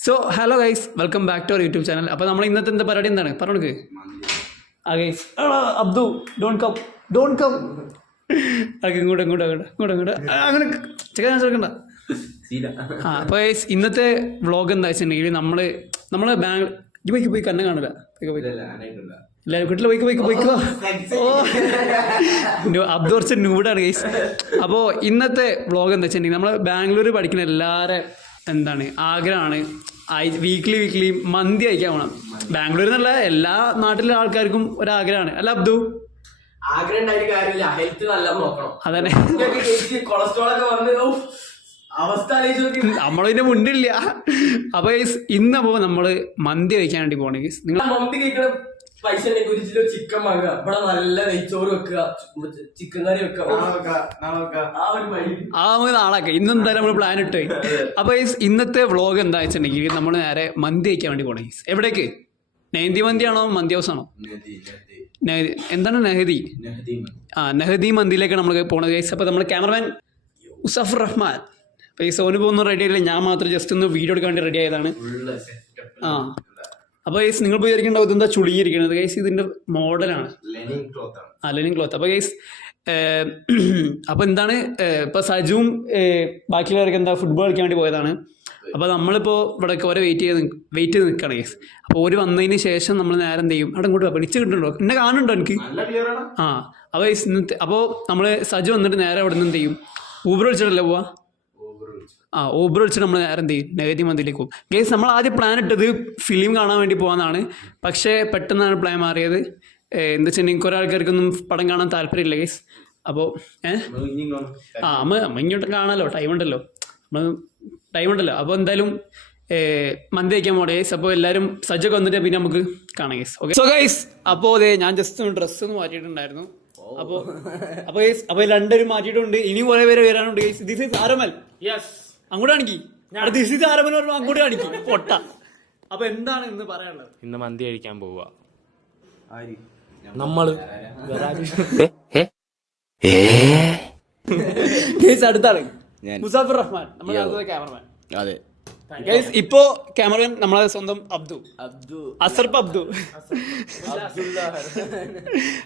So hello guys welcome back to our YouTube channel അപ്പോൾ നമ്മൾ ഇന്നത്തെ എന്താ പരിപാടി എന്താണ്? പറഞ്ഞു ആ guys Abdu don't come don't come അതൊക്കെ ഇങ്ങോട്ട് ഇങ്ങോട്ട് ഇങ്ങോട്ട് ഇങ്ങോട്ട് അങ്ങനെ ചെക്കാൻ ചേർക്കണ്ട ആ അപ്പോൾ ഗൈസ് ഇന്നത്തെ വ്ളോഗ് എന്താ വെച്ചിട്ടുണ്ടെങ്കിൽ നമ്മൾ നമ്മൾ ബാംഗ്ലൂർ ഈ പോയിക്ക് പോയി കണ്ണ് കാണില്ല. ഇല്ല വീട്ടിൽ ബൈക്ക് ബൈക്ക് പോയിക്കോ ഓ. അബ്ദു കുറച്ച് നൂടാണ് ഗൈസ് അപ്പോൾ ഇന്നത്തെ വ്ളോഗ് എന്താ വെച്ചിട്ടുണ്ടെങ്കിൽ നമ്മൾ ബാംഗ്ലൂർ പഠിക്കുന്ന എല്ലാവരെ എന്താണ് ആഗ്രഹമാണ്. വീക്ക്ലി വീക്ക്ലി മന്തി കഴിക്കാൻ പോകണം ബാംഗ്ലൂർ എന്നുള്ള എല്ലാ നാട്ടിലെ ആൾക്കാർക്കും ഒരാഗ്രഹമാണ്. അല്ല അബ്ദു? ആഗ്രഹം മുന്നില്ല കാര്യമില്ല. ഹെൽത്ത് നല്ല നോക്കണം. അതന്നെ. കൊളസ്ട്രോൾ ഒക്കെ വന്ന് അവസ്ഥ നമ്മളതിന്റെ അപ്പോൾ ഗൈസ് ഇന്ന് അപ്പോൾ നമ്മൾ മന്തി കഴിക്കാൻ വേണ്ടി പോണെങ്കിൽ നിങ്ങൾ മന്തി കഴിക്കണ പൈസ ഉണ്ടെങ്കിൽ ഒരു കിലോ ചിക്കൻ വാങ്ങുക. ഇവിടെ നല്ല നെയ്ച്ചോറ് വെക്കുക. ചിക്കൻ കറി വെക്കുക. ആ ഒരു വഴി ആ നമുക്ക് നാളാക്കാം ഇന്ന് എന്തായാലും നമ്മൾ പ്ലാൻ ഇട്ട്. അപ്പൊ ഇന്നത്തെ വ്ളോഗ് എന്താ വെച്ചിട്ടുണ്ടെങ്കിൽ നമ്മൾ നേരെ മന്തി കഴിക്കാൻ വേണ്ടി പോണേ. എവിടേക്ക്? നെഹന്തി ആണോ മന്തി ഹൗസ് ആണോ? നെഹദി എന്താണ് നെഹദി? ആ നെഹദി മന്തിയിലേക്ക് നമ്മൾ പോണത്. ഗൈസ് അപ്പോൾ നമ്മുടെ ക്യാമറമാൻ ഉസഫ് റഹ്മാൻ. അപ്പോൾ ഈ സോനു പോകുന്ന റെഡി ആയില്ല ഞാൻ മാത്രം ജസ്റ്റ് ഒന്ന് വീഡിയോ എടുക്കാൻ വേണ്ടി റെഡി ആയതാണ്. ആ. അപ്പോൾ ഗൈസ് നിങ്ങൾ വിചാരിക്കേണ്ട ഇതെന്താ ചുളിയിരിക്കുന്നത് ഗൈസ് ഇതിന്റെ മോഡലാണ്. ആ ലെനിൻ ക്ലോത്ത് അപ്പോൾ ഗൈസ് അപ്പോൾ എന്താണ് ഇപ്പോൾ സജുവും ബാക്കിയുള്ളവർക്ക് എന്താ ഫുട്ബോൾ കളിക്കാൻ വേണ്ടി പോയതാണ്. അപ്പോൾ നമ്മളിപ്പോ ഇവിടെ ഓരോ വെയിറ്റ് ചെയ്ത് വെയിറ്റ് ചെയ്ത് നിൽക്കുകയാണ് ഗൈസ് അപ്പോൾ ഒരു വന്നതിന് ശേഷം നമ്മൾ നേരം എന്ത് ചെയ്യും? അവിടെ ഇങ്ങോട്ട് പഠിച്ച് കിട്ടുന്നുണ്ടോ എന്നെ കാണുന്നുണ്ടോ എനിക്ക്? ആ അപ്പോൾ ഗൈസ് അപ്പോ അപ്പോൾ നമ്മൾ സജു വന്നിട്ട് നേരെ അവിടെ നിന്ന് എന്ത് ചെയ്യും? ഊബർ വിളിച്ചിട്ടല്ലേ പോവാ? ആ ഊബർ വിളിച്ചിട്ട് നമ്മൾ നേരെ എന്ത് ചെയ്യും? നെഗറ്റീവ് മന്തിലേക്ക് പോകും. ഗേസ് നമ്മൾ ആദ്യം പ്ലാൻ ഇട്ടത് ഫിലിം കാണാൻ വേണ്ടി പോകാനാണ് പക്ഷേ പെട്ടെന്നാണ് പ്ലാൻ മാറിയത്. എന്താ വെച്ചിട്ടുണ്ടെങ്കിൽ കുറേ ആൾക്കാർക്കൊന്നും പടം കാണാൻ താല്പര്യമില്ല ഗേസ് അപ്പോൾ ഏഹ് ആ അമ്മ അമ്മ ഇങ്ങോട്ട് കാണാമല്ലോ ടൈം ഉണ്ടല്ലോ. നമ്മൾ ടൈം ഉണ്ടല്ലോ. അപ്പോൾ എന്തായാലും മന്തി വയ്ക്കാൻ പോകണം ഗൈസ് അപ്പോൾ എല്ലാവരും സജ്ജൊക്കെ വന്നിട്ട് പിന്നെ നമുക്ക് കാണാം ഗൈസ് ഓക്കെ സോ ഗൈസ് അപ്പോൾ അതെ ഞാൻ ജസ്റ്റ് ഒന്ന് ഡ്രസ്സ് ഒന്ന് മാറ്റിയിട്ടുണ്ടായിരുന്നു. അപ്പോൾ അപ്പോൾ രണ്ടുപേരും മാറ്റിയിട്ടുണ്ട്. ഇനി കുറേ പേര് വരാനുണ്ട് guys this is Aramal yes അങ്ങോട്ട് കാണിക്കി. ദിസ് ഇസ് പറഞ്ഞു അങ്ങോട്ട് കാണിക്കി. പൊട്ട. അപ്പോൾ എന്താണ് ഇന്ന് പറയാനുള്ളത്? ഇന്ന് മന്തി കഴിക്കാൻ പോവുക നമ്മൾ. അടുത്താണ്. മുസാഫിർ റഹ്മാൻ നമ്മുടെ ക്യാമറമാൻ. അതെ. ഗൈസ് ഇപ്പോ ക്യാമറമാൻ നമ്മളെ സ്വന്തം അബ്ദു. അബ്ദു. അസർപ്പ് അബ്ദു.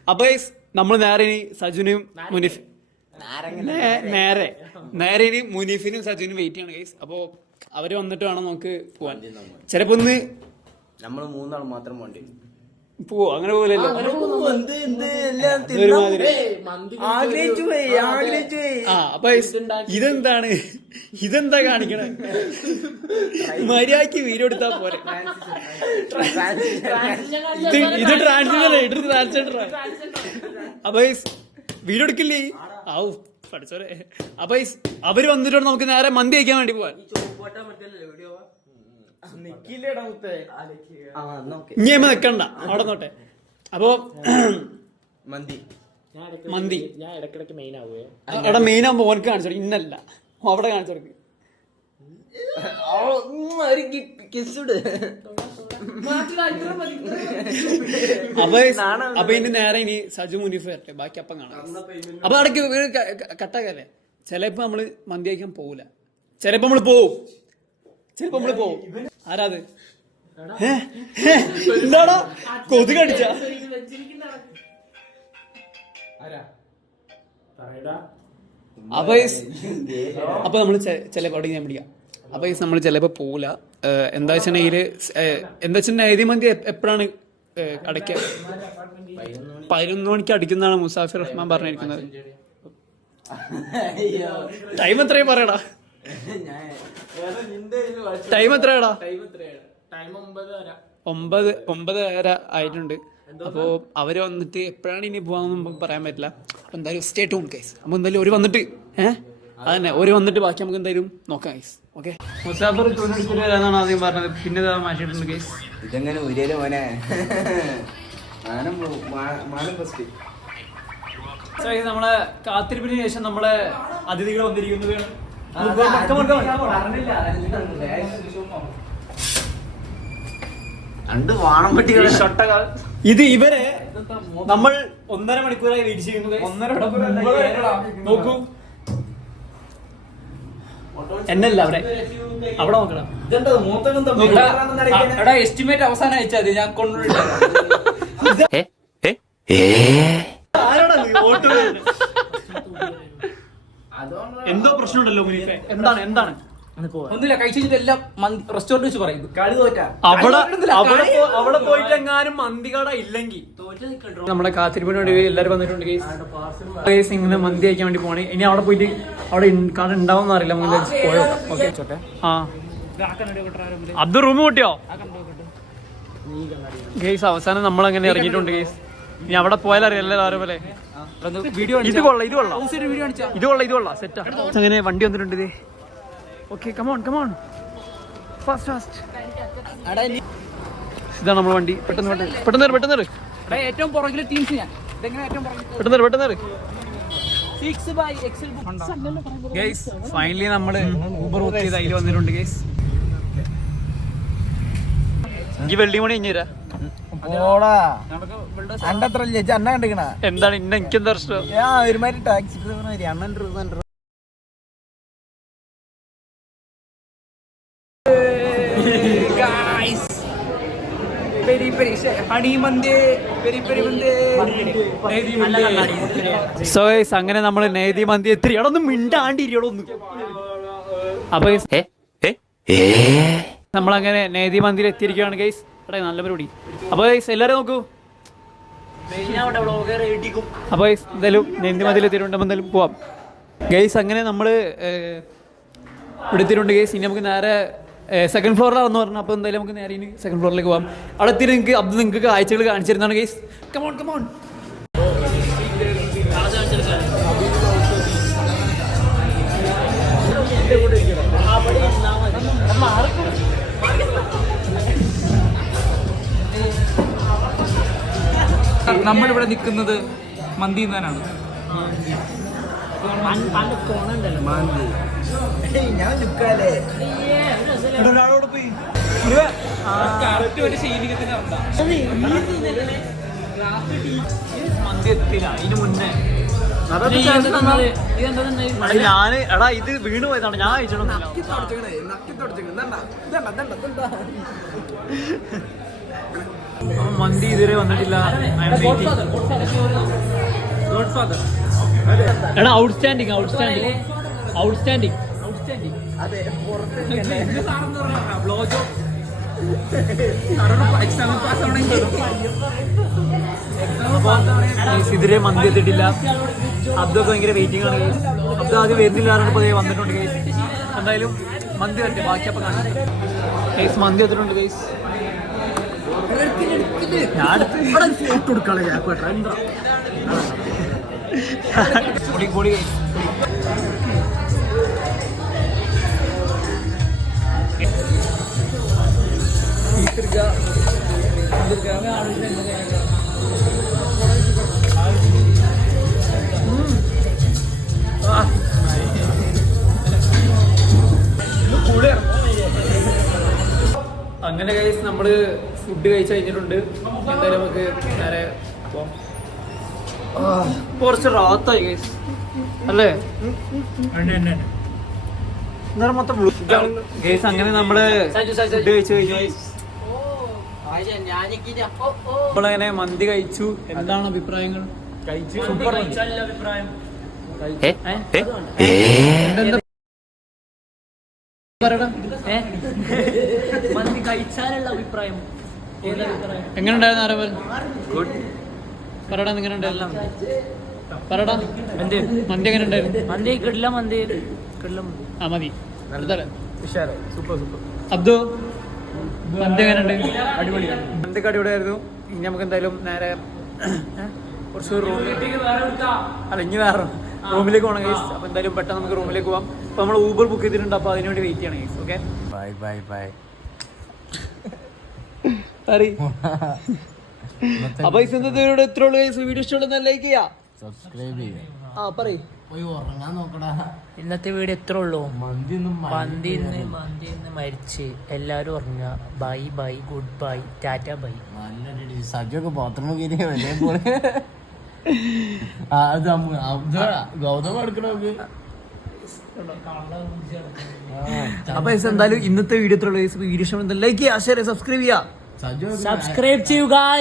അപ്പൊ നമ്മൾ നേരെ ഇനി സജുനും മുനിഫ് നേരെ. നേരെ. ഇനി മുനീഫിനും സജുനും വെയിറ്റ് ചെയ്യണം ഗൈസ് അപ്പോ അവർ വന്നിട്ട് വേണം നമുക്ക് പോവാൻ. ചിലപ്പോ ഒന്ന് നമ്മൾ മൂന്നാൾ മാത്രം വേണ്ടി. പോവോ? അങ്ങനെ പോലല്ലോ ആ അപ്പൊ ഇതെന്താണ്? ഇതെന്താ കാണിക്കണേ? മര്യാദയ്ക്ക് വീഡിയോ എടുത്താ പോരെ. ഇത് ട്രാൻസ്ജെൻഡർ ഇത് ട്രാൻസ്ജെൻഡർ അപ്പൊ വീഡിയോ എടുക്കില്ലേ? ആവു പഠിച്ചോരെ അപ്പൊ അവർ വന്നിട്ട് നമുക്ക് നേരെ മന്തി കഴിക്കാൻ വേണ്ടി പോവാൻ ആ നോക്കെ ഇനി നിക്കണ്ട അവിടെ നോട്ടെ അപ്പോ മന്തി. മന്തി. ഞാൻ ഇടക്കിടക്ക് മെയിൻ ആവുകയോ അവിടെ മെയിൻ ആവുമ്പോ ഓനക്ക് കാണിച്ചു കൊടുക്കും ഇന്നല്ല. അവിടെ കാണിച്ചു കൊടുക്കും. അപ്പൊ അപ്പൊ ഇനി നേരെ ഇനി സജു മുനീഫ് വരട്ടെ ബാക്കി അപ്പം കാണാം. അപ്പൊ ഇടയ്ക്ക് കട്ടാക്കല്ലേ? ചിലപ്പോ നമ്മൾ മന്തി കഴിക്കാൻ പോവില്ല ചിലപ്പോ നമ്മൾ പോവും. ചിലപ്പോ നമ്മൾ പോവും. ആരാത്? എന്താടാ? കൊതുക് അടിച്ച അപ്പൊ അപ്പൊ നമ്മൾ ചെലപ്പോ അവിടെ ഞാൻ പിടിക്കാം അപ്പൊ നമ്മൾ ചിലപ്പോ പോവില്ല എന്താ വെച്ചിട്ടുണ്ടെങ്കിൽ എന്താ വെച്ചിട്ടുണ്ടെങ്കിൽ ഏതി മന്തി എപ്പോഴാണ് അടയ്ക്കുക പതിനൊന്ന് മണിക്ക് അടിക്കുന്നതാണ് മുസാഫിർ റഹ്മാൻ പറഞ്ഞിരിക്കുന്നത്. ടൈം എത്രയും പറയടാ? ടൈം എത്രയാടാ? ഒമ്പത് ഒമ്പത് വരെ ആയിട്ടുണ്ട്. അപ്പോൾ അവർ വന്നിട്ട് എപ്പോഴാണ് ഇനി പോകാമെന്ന് പറയാൻ പറ്റില്ല. അപ്പോൾ എന്തായാലും സ്റ്റേ ടൂൺ കേസ് അപ്പോൾ എന്തായാലും ഒരു വന്നിട്ട് ഏഹ് അതന്നെ ഒരു വന്നിട്ട് ബാക്കി നമുക്ക് എന്തായാലും നോക്കാം ഗൈസ് ഓക്കെ മുസാഫർ ടൂനെടുത്തിട്ട് വരാന്നാണ് ആദ്യം പറഞ്ഞത്? പിന്നെ മാറ്റിയിട്ടുണ്ട് കേസ് ഇതെങ്ങനെ ഉരിയൽ മോനെ? മാനം മാനം ഫസ്റ്റ് നമ്മളെ കാത്തിരിപ്പിന് ശേഷം നമ്മളെ അതിഥികൾ വന്നിരിക്കുന്നത് രണ്ട് വാണം പട്ടികളെ. ഇത് ഇവരെ നമ്മൾ ഒന്നര മണിക്കൂറായി വെയിറ്റ് ചെയ്യുന്നത് ഒന്നര മണിക്കൂർ. നോക്കൂ. എന്നല്ല അവിടെ. അവിടെ നോക്കണം എടാ എസ്റ്റിമേറ്റ് അവസാനം അയച്ചാൽ മതി ഞാൻ കൊണ്ടുപോയിട്ട് എന്തോ പ്രശ്നമുണ്ടല്ലോ മുനീഫെ. എന്താണ് എന്താണ്? ഒന്നുമില്ല കഴിച്ചിട്ട് എല്ലാം റെസ്റ്റോറന്റ് വെച്ച് പറയുന്നു കളി തോറ്റാ. അവിടെ അവിടെ അവിടെ പോയിട്ട് എങ്ങാനും മന്തികട ഇല്ലെങ്കിൽ നമ്മുടെ കാത്തിരിപ്പിന് വേണ്ടി എല്ലാവരും വന്നിട്ടുണ്ട് കേസ് ഇങ്ങനെ മന്തി കഴിക്കാൻ വേണ്ടി പോണേ. ഇനി അവിടെ പോയിട്ട് അവിടെ ഇൻ- കട ഉണ്ടാവും അറിയില്ല. പോയോ? ഓക്കെ ആ. അത് റൂം കൂട്ടിയോ? ഗേസ് അവസാനം നമ്മൾ അങ്ങനെ ഇറങ്ങിയിട്ടുണ്ട് ഗേസ് ഇനി അവിടെ ആരോ പോലെ. ഇത് കൊള്ളാം ഇത് കൊള്ളാം. വീഡിയോ കാണിച്ചാ? ഇത് കൊള്ളാം ഇത് കൊള്ളാം. സെറ്റാ അങ്ങനെ വണ്ടി വന്നിട്ടുണ്ട് ഇത്. Okay come on come on fast fast ഇതാണ് നമ്മുടെ വണ്ടി. പെട്ടെന്ന് പെട്ടെന്ന്. പെട്ടെന്ന് പെട്ടെന്ന് ഏറ്റവും പുറകിലെ ടീംസ് ഞാൻ. പെട്ടെന്ന് പെട്ടെന്ന് ഗൈസ് ഫൈനലി നമ്മൾ ഊബർ ബുക്ക് ചെയ്ത് അതിൽ വന്നിട്ടുണ്ട് ഗൈസ് എനിക്ക് വെള്ളി മണി കഴിഞ്ഞു തരാ എന്താണ് ഇന്ന എനിക്ക് എന്താ പ്രശ്നം? ആ ഒരുമാതിരി ടാക്സി ഡ്രൈവർ അണ്ണൻ ഡ്രൈവർ സോ ഗൈസ് അങ്ങനെ നമ്മൾ നേതി മന്തി എത്തി അവിടെ ഒന്ന് മിണ്ടാണ്ടിരിക്കടോ ഒന്ന്. അപ്പൊ നമ്മളങ്ങനെ നേതി മന്തിയിൽ എത്തിയിരിക്കുകയാണ് ഗൈസ് എടാ നല്ല പരിപാടി. അപ്പൊ ഗൈസ് എല്ലാവരും നോക്കൂ. അപ്പൊ ഗൈസ് എന്തായാലും നേതി മന്തിയിൽ എത്തിയിട്ടുണ്ട് എന്തായാലും പോവാം. ഗൈസ് അങ്ങനെ നമ്മൾ ഇവിടെ എത്തിയിട്ടുണ്ട് ഗൈസ് ഇനി നമുക്ക് നേരെ സെക്കൻഡ് ഫ്ലോറിലാണെന്ന് പറഞ്ഞു അപ്പോൾ എന്തായാലും നമുക്ക് നേരെ ഇനി സെക്കൻഡ് ഫ്ലോറിലേക്ക് പോകാം അവിടെ എത്തി നിങ്ങൾക്ക് അത് നിങ്ങൾക്ക് കാഴ്ചകൾ കാണിച്ചിരുന്നതാണ് ഗൈസ് കമോൺ കമോൺ നമ്മളിവിടെ നിൽക്കുന്നത് മന്തി തിന്നാനാണ് ഞാൻ നിൽക്കാല്ലേ കറക്റ്റ് ഒരു ശൈലികത്തിന് മന്തി എത്തിയില്ല ഇതിന് മുന്നേ. ഞാൻ എടാ ഇത് വീണ് പോയതാണ്. ഞാൻ അയച്ചോളൂ മന്തി ഇതുവരെ വന്നിട്ടില്ല. എടാ ഔട്ട്സ്റ്റാൻഡിങ് ഔട്ട്സ്റ്റാൻഡിങ് ഔട്ട്സ്റ്റാൻഡിങ് ഇതിരെ മന്തി എത്തിയിട്ടില്ല. അബ്ദൊക്കെ ഭയങ്കര വെയിറ്റിംഗ് ആണ്. അബ്ദു ആദ്യം വരുന്നില്ല പറഞ്ഞപ്പോൾ വന്നിട്ടുണ്ട് ഗൈസ് എന്തായാലും മന്തി വരട്ടെ ബാക്കി അപ്പൊ കാണാം. ഗൈസ് മന്തി എത്തിയിട്ടുണ്ട് ഗൈസ് ഞാൻ പൊടി ഗൈസ് അങ്ങനെ കഴിച്ച് നമ്മൾ ഫുഡ് കഴിച്ച് കഴിഞ്ഞിട്ടുണ്ട്. എന്തായാലും നമുക്ക് നേരെ പോവാം. കുറച്ച് റാത്തായി കഴിച്ച് അല്ലേ? മൊത്തം ഗേസ് അങ്ങനെ നമ്മൾ ഫുഡ് കഴിച്ചു കഴിഞ്ഞു. നമ്മളങ്ങനെ മന്തി കഴിച്ചു. എന്താണ് അഭിപ്രായങ്ങൾ? കഴിച്ചു. സൂപ്പർ അഭിപ്രായം? മന്തി കഴിച്ചാലുള്ള അഭിപ്രായം. എങ്ങനെയുണ്ടായിരുന്നു ആരവൽ ഗുഡ്. പറടാ എങ്ങനെ ഉണ്ടായിരുന്നു പറടാ മന്തി. മന്തി എങ്ങനെ ഉണ്ടായിരുന്നു മന്തി കിടില മന്തി. കിടില മന്തി. ആ മതി. Super super. അബ്ദു? മന്തി എങ്ങനെ ഉണ്ട് അടിപൊളി. മന്തിക്ക് അടിപൊളിയായിരുന്നു ഇനി നമുക്ക് എന്തായാലും നേരെ കുറച്ച് റൂമിൽ അല്ല ഇനി വേറെ റൂമിലേക്ക് പോകണം ഗൈസ് അപ്പോൾ എന്തായാലും പെട്ടെന്ന് നമുക്ക് റൂമിലേക്ക് പോകാം അപ്പോൾ നമ്മൾ ഊബർ ബുക്ക് ചെയ്തിട്ടുണ്ട് അപ്പോൾ അതിനുവേണ്ടി വെയിറ്റ് ചെയ്യണം guys okay bye bye bye അപ്പോൾ ഈ ഇന്നത്തെ വീഡിയോ എത്ര ഉള്ളൂ ഗൈസ് വീഡിയോ ഇഷ്ടമുള്ള ലൈക്ക് ചെയ്യാം. സബ്സ്ക്രൈബ് ചെയ്യാം. ആ പറയ്. പോയി ഉറങ്ങാൻ നോക്കടാ. ഇന്നത്തെ വീഡിയോ എത്ര ഉള്ളൂ? മന്തി മന്തി ഇന്ന് മന്തി ഇന്ന് മരിച്ച്. എല്ലാവരും ഉറങ്ങുക. Bye bye good bye Tata bye. നല്ല സജൊക്കെ ബാത്റൂമിൽ കയറി വലിയ പോലെ. ആ, അത് അമ്മ- അത് ഗൗതം എടുക്കണ നോക്ക് അപ്പൊ എന്തായാലും ഇന്നത്തെ വീഡിയോ guys. വീഡിയോ ഇഷ്ടം ലൈക്ക് ചെയ്യുക ഷെയർ സബ്സ്ക്രൈബ് ചെയ്യുക. സബ്സ്ക്രൈബ് ചെയ്യുക ബൈ